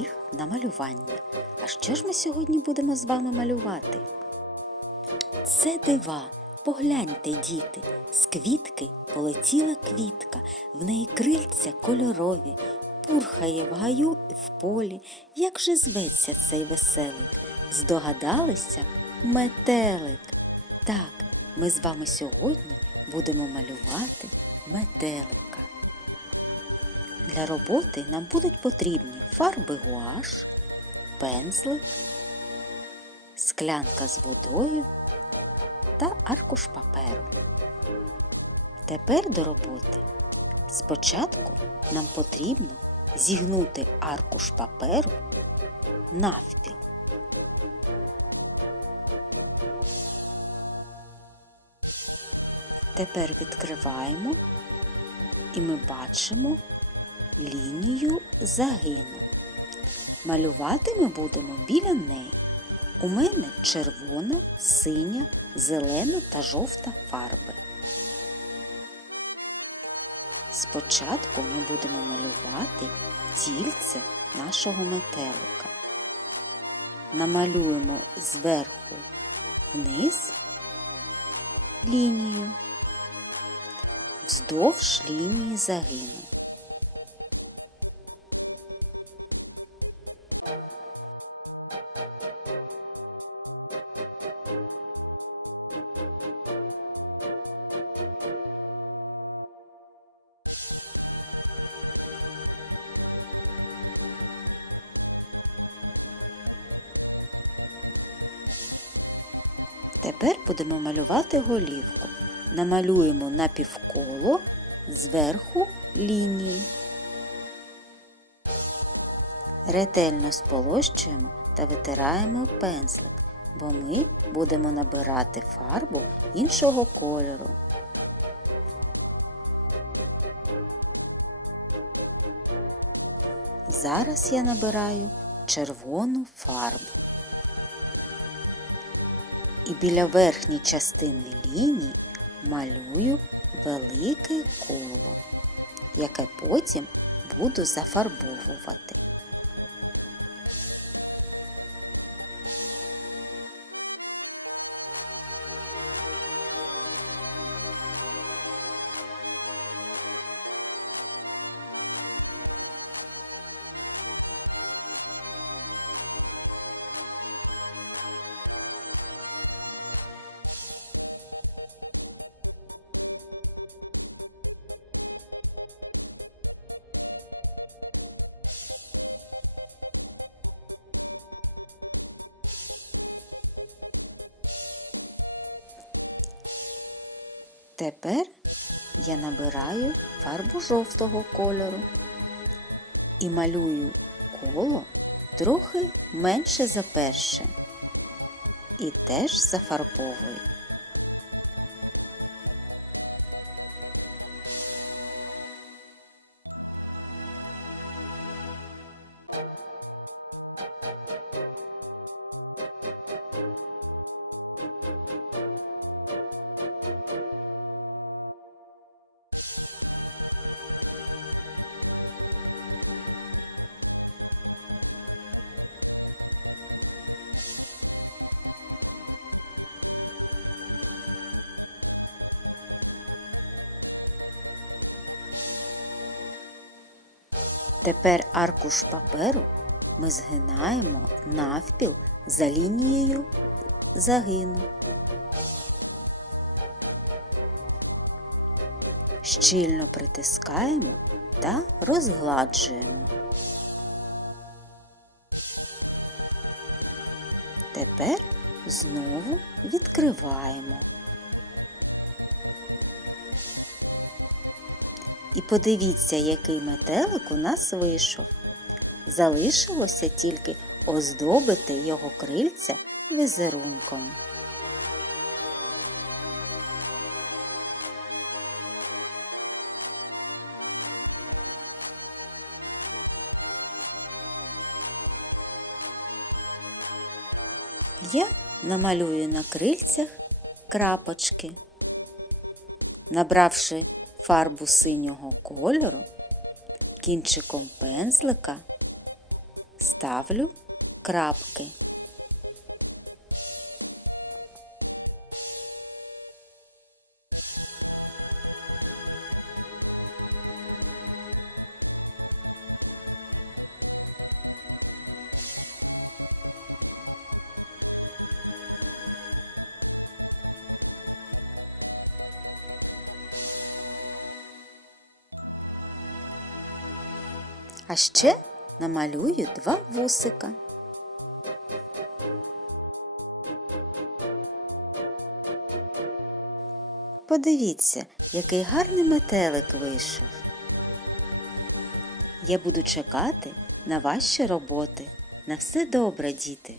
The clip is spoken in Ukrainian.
їх на малювання. А що ж ми сьогодні будемо з вами малювати? Це дива! Погляньте, діти, з квітки полетіла квітка, в неї крильця кольорові, пурхає в гаю в полі, як же зветься цей веселий. Здогадалися метелик. Так, ми з вами сьогодні будемо малювати метелика. Для роботи нам будуть потрібні фарби гуаш, пензлик, склянка з водою та аркуш паперу. Тепер до роботи. Спочатку нам потрібно зігнути аркуш паперу навпіл. Тепер відкриваємо і ми бачимо лінію загину. Малювати ми будемо біля неї. У мене червона, синя, зелена та жовта фарби. Спочатку ми будемо малювати тільце нашого метелика. Намалюємо зверху вниз лінію, вздовж лінії загину. Тепер будемо малювати голівку. Намалюємо напівколо зверху лінії. Ретельно сполощуємо та витираємо пензлик, бо ми будемо набирати фарбу іншого кольору. Зараз я набираю червону фарбу. Біля верхньої частини лінії малюю велике коло, яке потім буду зафарбовувати. Тепер я набираю фарбу жовтого кольору і малюю коло трохи менше за перше. І теж зафарбовую. Тепер аркуш паперу ми згинаємо навпіл за лінією загину. Щільно притискаємо та розгладжуємо. Тепер знову відкриваємо. Подивіться, який метелик у нас вийшов. Залишилося тільки оздобити його крильця візерунком. Я намалюю на крильцях крапочки. Набравши фарбу синього кольору, кінчиком пензлика ставлю крапки. А ще намалюю два вусика. Подивіться, який гарний метелик вийшов. Я буду чекати на ваші роботи. На все добре, діти!